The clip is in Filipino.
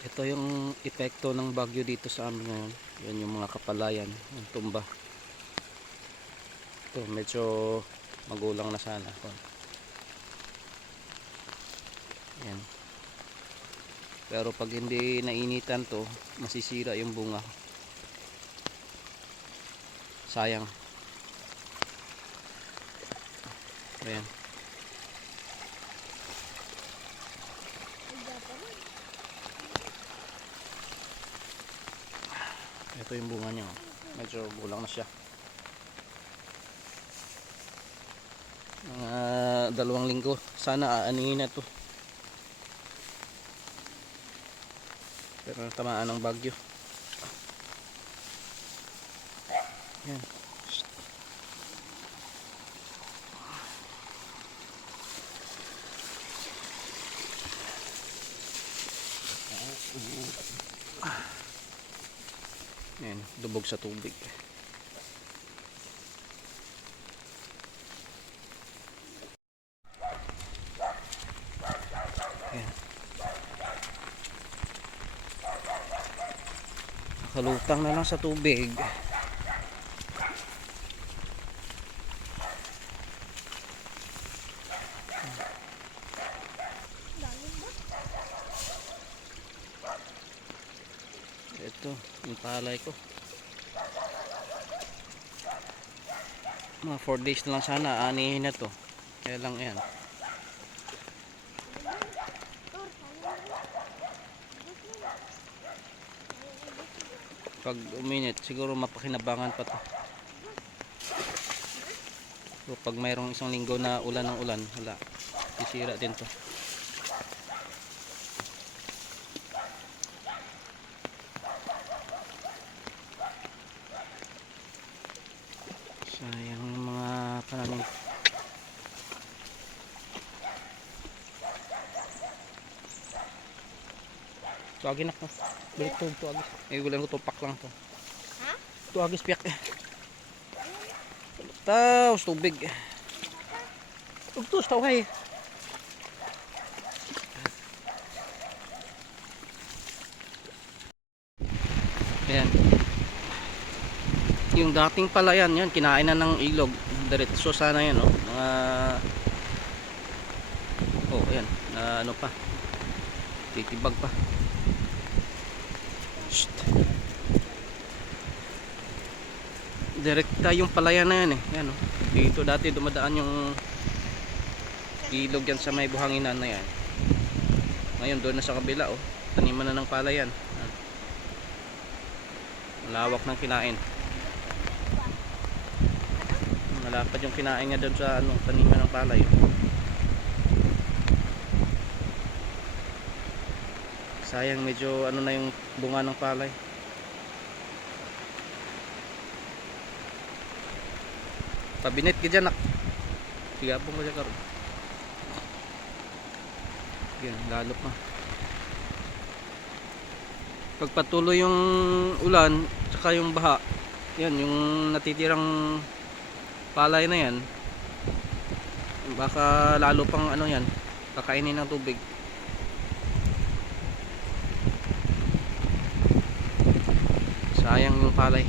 Ito yung epekto ng bagyo dito sa amin ngayon. Yan yung mga kapalayan, yung tumba. Ito medyo magulang na sana. Yan. Pero pag hindi nainitan to, masisira yung bunga. Sayang. Ayan. Ito yung bunga niya. Medyo bulang na siya. Mga 2 linggo. Sana aanihin na to. Pero tamaan ng bagyo. Yan. Yan, lubog sa tubig. Yan. Nakalutang na lang sa tubig. Ito, yung palay ko. Mga 4 days na lang sana, aanihin na to. Kaya lang yan. Pag uminit, siguro mapakinabangan pa to. So, pag mayroong 1 linggo na ulan ng ulan, wala. Sisira din to. Sayang yung mga pananim. Tuagin ako. Balik to, tuagis. Gulan ko tupak lang to. Ha? Tuagis piyak eh. Taos tubig. Ugtos tao hay. Ayan. Yung dating palayan yan, kinain na ng ilog. Diretso sana yan, oh. Mga ayan, na ano pa. Titibag pa. Shht. Direkta yung palayan na yan eh. Yan, oh. Dito dati dumadaan yung ilog yan sa may buhanginan na yan. Ngayon doon na sa kabila, oh. Taniman na ng palayan. Malawak ng kinain. Malapad yung kinain niya doon sa ano, taniman ng palay. Sayang, medyo ano na yung bunga ng palay. Pabinit ka dyan, nak. Sigapong ko dyan karoon. Yan, lalop na. Pagpatuloy yung ulan saka yung baha, yan yung natitirang palay na yan, baka lalo pang ano yan, kakainin ng tubig. Sayang yung palay.